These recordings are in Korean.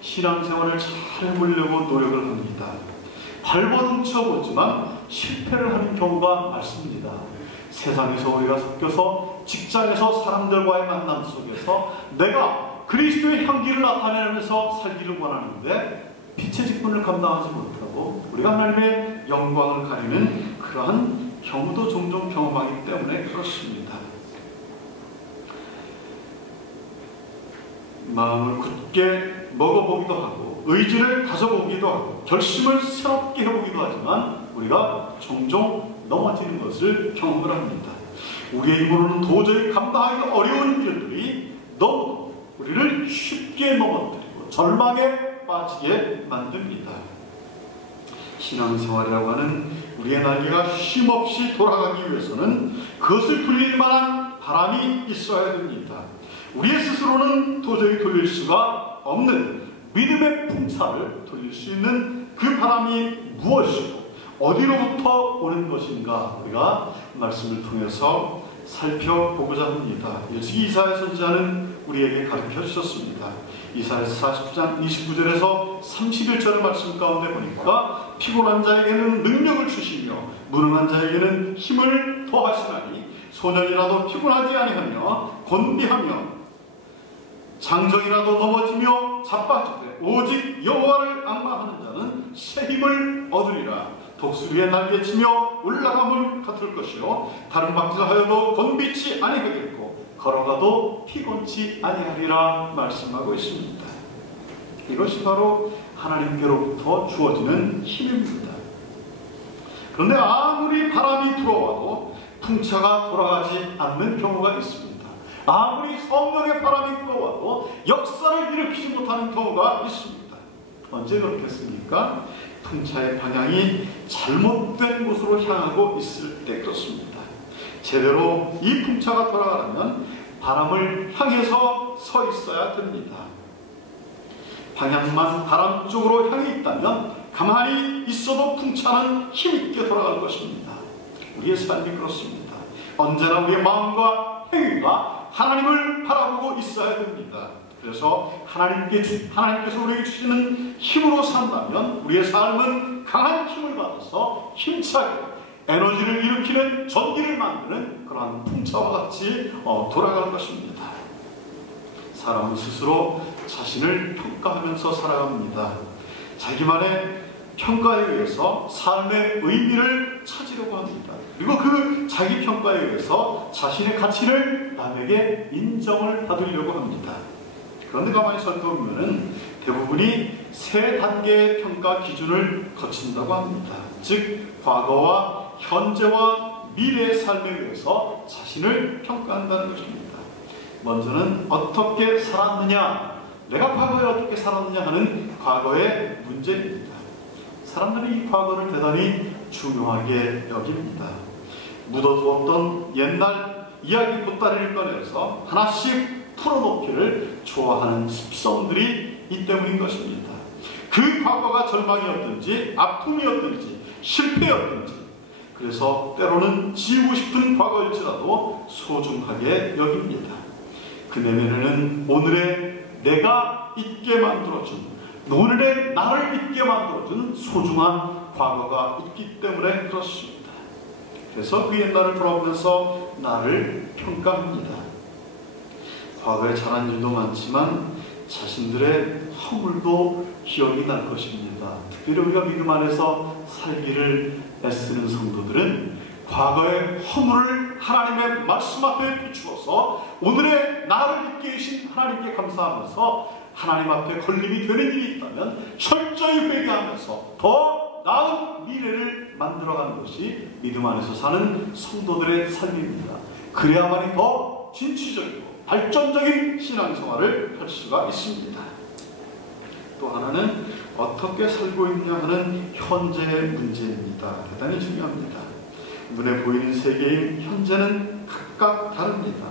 신앙생활을 잘 해보려고 노력을 합니다. 발버둥쳐보지만 실패를 하는 경우가 많습니다. 세상에서 우리가 섞여서 직장에서 사람들과의 만남 속에서 내가 그리스도의 향기를 나타내면서 살기를 원하는데 빛의 직분을 감당하지 못하고 우리가 하나님의 영광을 가리는 그러한 경우도 종종 경험하기 때문에 그렇습니다. 마음을 굳게 먹어보기도 하고 의지를 가져보기도 하고 결심을 새롭게 해보기도 하지만 우리가 종종 넘어지는 것을 경험을 합니다. 우리의 힘으로는 도저히 감당하기 어려운 일들이 너무 우리를 쉽게 넘어뜨리고 절망에 빠지게 만듭니다. 신앙생활이라고 하는 우리의 날개가 쉼없이 돌아가기 위해서는 그것을 돌릴 만한 바람이 있어야 됩니다. 우리의 스스로는 도저히 돌릴 수가 없는 믿음의 풍차를 돌릴 수 있는 그 바람이 무엇이고 어디로부터 오는 것인가 우리가 말씀을 통해서 살펴보고자 합니다. 일찍이 이사야 선지자는 우리에게 가르쳐 주셨습니다. 이사야서 40장 29절에서 31절의 말씀 가운데 보니까 피곤한 자에게는 능력을 주시며 무능한 자에게는 힘을 더하시나니 소년이라도 피곤하지 아니하며 곤비하며 장정이라도 넘어지며 자빠지되 오직 여호와를 앙망하는 자는 새 힘을 얻으리라. 독수리의 날개치며 올라감을 같을 것이요 다른 박질 하여도 곤비치 아니하겠고 걸어가도 피곤치 아니하리라 말씀하고 있습니다. 이것이 바로 하나님께로부터 주어지는 힘입니다. 그런데 아무리 바람이 불어와도 풍차가 돌아가지 않는 경우가 있습니다. 아무리 성령의 바람이 불어와도 역사를 일으키지 못하는 경우가 있습니다. 언제 그렇겠습니까? 풍차의 방향이 잘못된 곳으로 향하고 있을 때 그렇습니다. 제대로 이 풍차가 돌아가려면 바람을 향해서 서 있어야 됩니다. 방향만 바람 쪽으로 향해 있다면 가만히 있어도 풍차는 힘있게 돌아갈 것입니다. 우리의 삶이 그렇습니다. 언제나 우리의 마음과 행위가 하나님을 바라보고 있어야 됩니다. 그래서 하나님께서 우리에게 주시는 힘으로 산다면 우리의 삶은 강한 힘을 받아서 힘차게 에너지를 일으키는 전기를 만드는 그러한 풍차와 같이 돌아갈 것입니다. 사람은 스스로 자신을 평가하면서 살아갑니다. 자기만의 평가에 의해서 삶의 의미를 찾으려고 합니다. 그리고 그 자기 평가에 의해서 자신의 가치를 남에게 인정을 받으려고 합니다. 그런데 가만히 살펴보면 대부분이 세 단계의 평가 기준을 거친다고 합니다. 즉 과거와 현재와 미래의 삶에 의해서 자신을 평가한다는 것입니다. 먼저는 어떻게 살았느냐, 내가 과거에 어떻게 살았느냐 하는 과거의 문제입니다. 사람들이 이 과거를 대단히 중요하게 여깁니다. 묻어두었던 옛날 이야기 보따리를 꺼내서 하나씩 풀어놓기를 좋아하는 습성들이 이 때문인 것입니다. 그 과거가 절망이었든지 아픔이었든지 실패였든지 그래서 때로는 지우고 싶은 과거일지라도 소중하게 여깁니다. 그 내면에는 오늘의 내가 있게 만들어준, 오늘의 나를 있게 만들어준 소중한 과거가 있기 때문에 그렇습니다. 그래서 그 옛날을 돌아보면서 나를 평가합니다. 과거에 잘한 일도 많지만 자신들의 허물도 기억이 날 것입니다. 특별히 우리가 믿음 안에서 살기를 애쓰는 성도들은 과거의 허물을 하나님의 말씀 앞에 비추어서 오늘의 나를 있게 계신 하나님께 감사하면서 하나님 앞에 걸림이 되는 일이 있다면 철저히 회개하면서 더 나은 미래를 만들어가는 것이 믿음 안에서 사는 성도들의 삶입니다. 그래야만이 더 진취적이고 발전적인 신앙생활을 할 수가 있습니다. 또 하나는 어떻게 살고 있냐 하는 현재의 문제입니다. 대단히 중요합니다. 눈에 보이는 세계인 현재는 각각 다릅니다.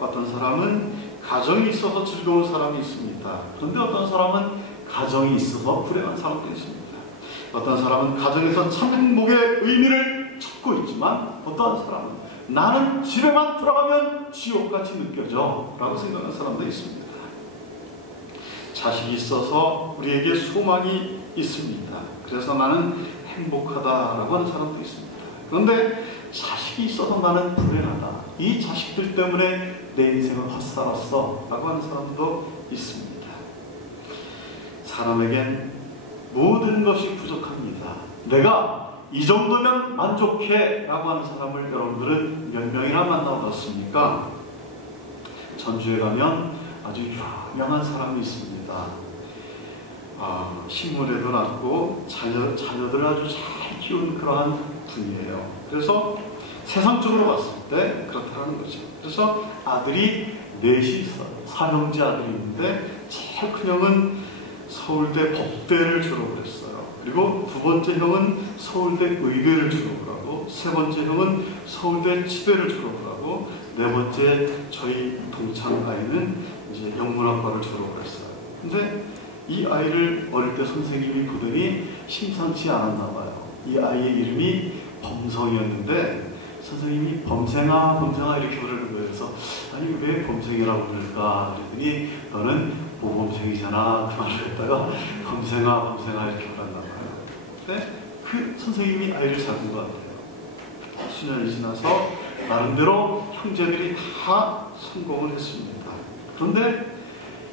어떤 사람은 가정이 있어서 즐거운 사람이 있습니다. 그런데 어떤 사람은 가정이 있어서 불행한 사람도 있습니다. 어떤 사람은 가정에서 참 행복의 의미를 찾고 있지만 어떤 사람은 나는 집에만 들어가면 지옥같이 느껴져 라고 생각하는 사람도 있습니다. 자식이 있어서 우리에게 소망이 있습니다. 그래서 나는 행복하다라고 하는 사람도 있습니다. 그런데 자식이 있어서 나는 불행하다. 이 자식들 때문에 내 인생을 헛살았어 라고 하는 사람도 있습니다. 사람에겐 모든 것이 부족합니다. 내가 이 정도면 만족해 라고 하는 사람을 여러분들은 몇 명이나 만나보셨습니까? 전주에 가면 아주 유명한 사람이 있습니다. 신문에도 났고 자녀들을 아주 잘 키운 그러한 분이에요. 그래서 세상적으로 봤을 때 그렇다는 거죠. 그래서 아들이 넷이 있어요. 삼형제 아들이 있는데 제일 큰 형은 서울대 법대를 졸업을 했어요. 그리고 두 번째 형은 서울대 의대를 졸업을 하고, 세 번째 형은 서울대 치대를 졸업을 하고, 네 번째 저희 동창 아이는 이제 영문학과를 졸업을 했어요. 근데 이 아이를 어릴 때 선생님이 보더니 심상치 않았나 봐요. 이 아이의 이름이 범성이었는데 선생님이 범생아 범생아 이렇게 부르는 거예요. 그래서 아니 왜 범생이라고 부를까 그랬더니 너는 모범생이잖아 그 말을 했다가 범생아 범생아 이렇게 불렀나 봐요. 근데 그 선생님이 아이를 잡은 것 같아요. 수년이 지나서 나름대로 형제들이 다 성공을 했습니다. 그런데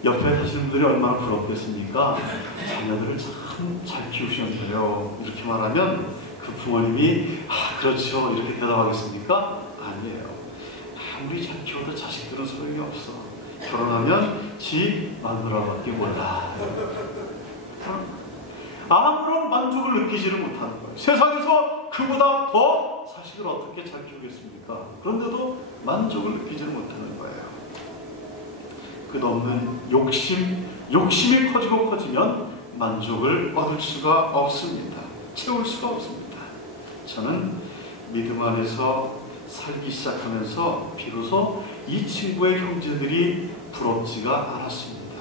옆에 사시는 분들이 얼마나 부럽겠습니까? 자녀들을 참 잘 키우셨네요. 이렇게 말하면 그 부모님이 그렇죠 이렇게 대답하겠습니까? 아니에요. 아무리 잘 키워도 자식들은 소용이 없어. 결혼하면 지 마누라밖에 몰라. 아무런 만족을 느끼지를 못하는 거예요. 세상에서 그보다 더 자식을 어떻게 잘 키우겠습니까? 그런데도 만족을 느끼지를 못하는 거예요. 끝없는 욕심이 커지고 커지면 만족을 얻을 수가 없습니다. 채울 수가 없습니다. 저는 믿음 안에서 살기 시작하면서 비로소 이 친구의 형제들이 부럽지가 않았습니다.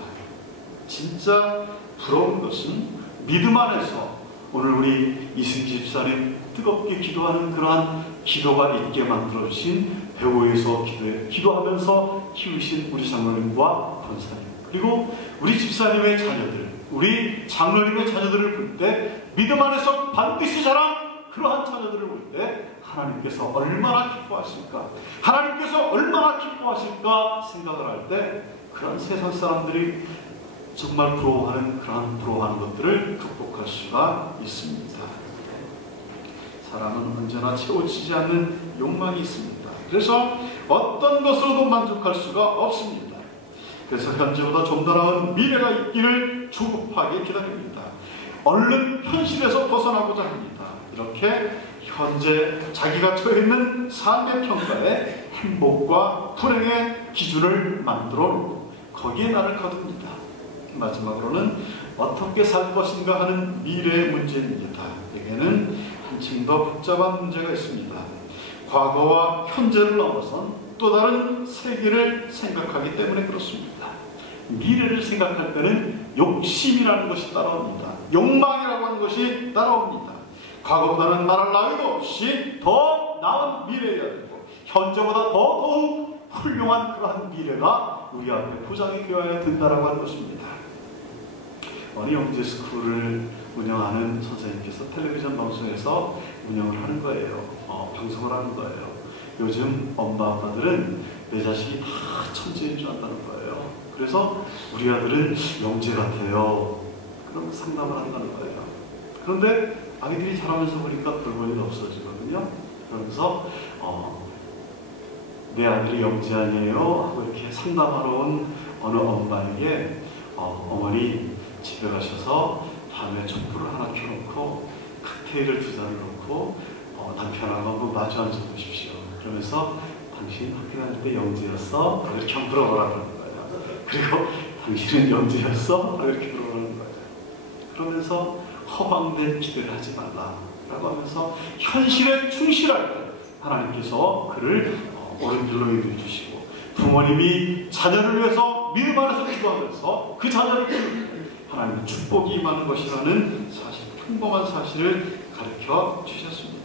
진짜 부러운 것은 믿음 안에서 오늘 우리 이승기 집사님 뜨겁게 기도하는 그러한 기도가 있게 만들어주신 배우에서 기도하면서 키우신 우리 장로님과 권사님, 그리고 우리 집사님의 자녀들, 우리 장로님의 자녀들을 볼 때 믿음 안에서 반드시 자란 그러한 자녀들을 볼 때 하나님께서 얼마나 기뻐하실까, 하나님께서 얼마나 기뻐하실까 생각을 할 때 그런 세상 사람들이 정말 부러워하는 것들을 극복할 수가 있습니다. 사람은 언제나 채워지지 않는 욕망이 있습니다. 그래서 어떤 것으로도 만족할 수가 없습니다. 그래서 현재보다 좀 더 나은 미래가 있기를 조급하게 기다립니다. 얼른 현실에서 벗어나고자 합니다. 이렇게 현재 자기가 처해 있는 삶의 평가에 행복과 불행의 기준을 만들어 놓고 거기에 나를 거둡니다. 마지막으로는 어떻게 살 것인가 하는 미래의 문제입니다. 여기에는 한층 더 복잡한 문제가 있습니다. 과거와 현재를 넘어선 또 다른 세계를 생각하기 때문에 그렇습니다. 미래를 생각할 때는 욕심이라는 것이 따라옵니다. 욕망이라고 하는 것이 따라옵니다. 과거보다는 말할 나위도 없이 더 나은 미래여야 되고 현재보다 더욱 훌륭한 그러한 미래가 우리 앞에 포장이 되어야 된다고 하는 것입니다. 어느 영재스쿨을 운영하는 선생님께서 텔레비전 방송에서 운영을 하는 거예요. 방송을 하는 거예요. 요즘 엄마 아빠들은 내 자식이 다 천재인 줄 안다는 거예요. 그래서 우리 아들은 영재 같아요. 그럼 상담을 한다는 거예요. 그런데 아이들이 자라면서 보니까 별 볼 일 없어지거든요. 그러면서 내 아들이 영재 아니에요? 하고 이렇게 상담하러 온 어느 엄마에게 어머니 집에 가셔서 밤에 촛불을 하나 켜놓고 칵테일을 2잔을 놓고 남편하고 한번 마주 앉아 보십시오. 그러면서 당신 학교 다닐 때 영재였어? 이렇게 물어보라는 거예요. 그리고 당신은 영재였어? 이렇게 물어보는 거예요. 그러면서 허황된 기대를 하지 말라라고 하면서 현실에 충실할 때 하나님께서 그를 옳은 길로 인도해 주시고, 부모님이 자녀를 위해서 믿음 안에서 기도하면서 그 자녀를 키울 때 하나님의 축복이 임하는 것이라는 사실, 평범한 사실을 가르쳐 주셨습니다.